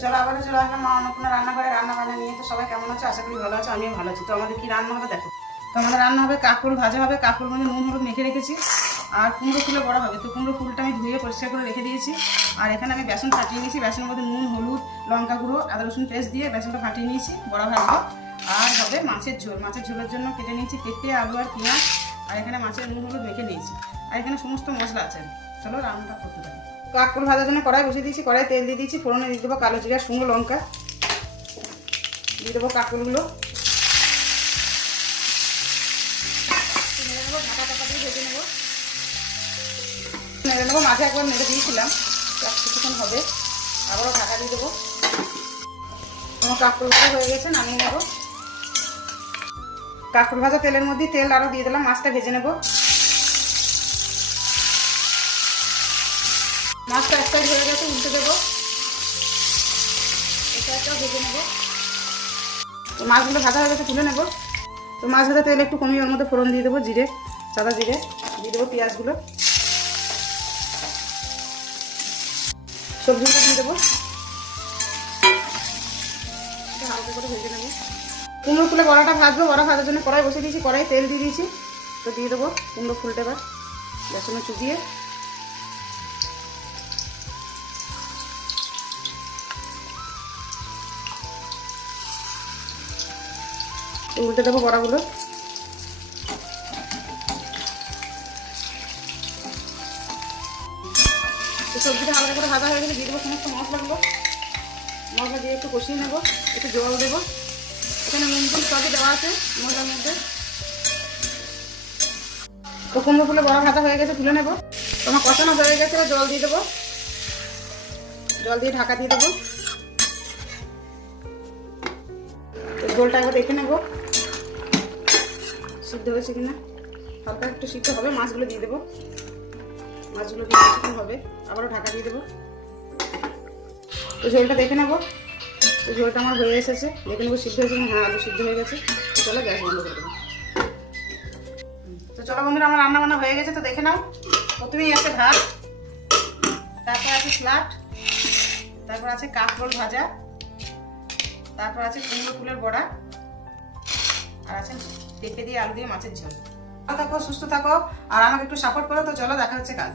চলো আবারও চলে আসলাম মা অন্নপূর্ণা রান্নাঘরে। রান্না বান্না নিয়ে তো সবাই কেমন আছে, আশা করি ভালো আছে, আমিও ভালো আছি। তো আমাদের কি রান্না হবে দেখো। তো আমাদের রান্না হবে কাঁকরোল ভাজা হবে, কাঁকরোল মধ্যে নুন হলুদ মেখে রেখেছি। আর কুমড়ো ফুলে বড়া হবে। তো কুমড়ো ফুলটা আমি ধুয়ে পরিষ্কার করে রেখে দিয়েছি। আর এখানে আমি বেসন ফাটিয়ে নিয়েছি, বেসনের মধ্যে নুন হলুদ লঙ্কা গুঁড়ো আদা রসুন পেস্ট দিয়ে বেসনটা ফাটিয়ে নিয়েছি, বড়া ভাজবো। আর হবে মাছের ঝোল। মাছের ঝোলের জন্য কেটে নিয়েছি পেঁপে আলু আর পেঁয়াজ। আর এখানে মাছের নুন হলুদ মেখে নিয়েছি। আর এখানে সমস্ত মশলা আছে। চলো রান্নাটা করতে থাকি। কাঁকরোল ভাজার জন্য কড়াই বসিয়ে দিয়েছি, কড়াই তেল দিয়ে দিয়েছি, ফোড়নে দিয়ে দেবো কালো জিরা শুকনো লঙ্কা, দিয়ে দেবো কাঁকরোলগুলো, নেড়ে নেবো, ঢাকা টাকা দিয়ে ভেজে নেবো। নেড়ে নেবো, মাঝে একবার নেড়ে দিয়েছিলাম, কিছুক্ষণ হবে, আবারও ঢাকা দিয়ে দেবো। আমার কাঁকরোল ভাজা হয়ে গেছে, নামিয়ে নেবো। কাঁকরোল ভাজা তেলের মধ্যে তেল আরও দিয়ে দিলাম, মাছটা ভেজে নেবো। মাছটা এক সাইড হয়ে গেছে, উল্টে দেবো, এটা ভেজে নেবো। তো মাছগুলো ভাজা হয়ে গেছে, তুলে নেবো। তো মাছ ভাজা তেল একটু কমিয়ে ওর মধ্যে ফোড়ন দিয়ে দেবো, জিরে সাদা জিরে দিয়ে দেবো, পেঁয়াজগুলো সবজিগুলো দিয়ে দেবো, হালকা করে ভেজে নেবো। কুমড়ো ফুলে বড়াটা ভাজবো, বড়া ভাজার জন্য কড়াই বসিয়ে দিয়েছি, কড়াই তেল দিয়ে দিয়েছি। তো দিয়ে দেবো কুমড়ো ফুলটা, এবার বেসনে চুজিয়ে উল্টে দেবো বড়াগুলো। সবজিটা হালকা করে ভাজা হয়ে গেলে দিয়ে দেবো সমস্ত মশলাগুলো। মশলা দিয়ে একটু কষিয়ে নেবো, একটু জল দেবো। এখানে নুন ফুল সবই দেওয়া আছে মশলার মধ্যে। তো কুমড়ো ফুলে বড়া ভাজা হয়ে গেছে, তুলে নেবো। তোমার কষানো হয়ে গেছে, জল দিয়ে দেবো, জল দিয়ে ঢাকা দিয়ে দেবো। ঝোলটা একবার দেখে নেবো সিদ্ধ হয়েছে কিনা, হালকা একটু সিদ্ধ হবে। মাছগুলো দিয়ে দেবো, মাছগুলো দিয়ে কিছুক্ষণ হবে, আবারও ঢাকা দিয়ে দেবো। তো ঝোলটা দেখে নেবো। তো ঝোলটা আমার হয়ে এসেছে, দেখে নেবো সিদ্ধ হয়েছে কিনা। হ্যাঁ, আলু সিদ্ধ হয়ে গেছে। চলো গ্যাস বন্ধ করে দেবো। তো চলো বন্ধুরা, আমার রান্না বান্না হয়ে গেছে। তো দেখে নাও, প্রথমেই আছে ভাত, তারপর আছে স্যালাড, তারপর আছে কাঁকরোল ভাজা, তারপর আছে কুমড়ো ফুলের বড়া, আর আছে পেঁপে দিয়ে আলু দিয়ে মাছের ঝোল। ভালো থাকো, সুস্থ থাকো, আর আমাকে একটু সাপোর্ট করো। তো চলো দেখা হচ্ছে কাল।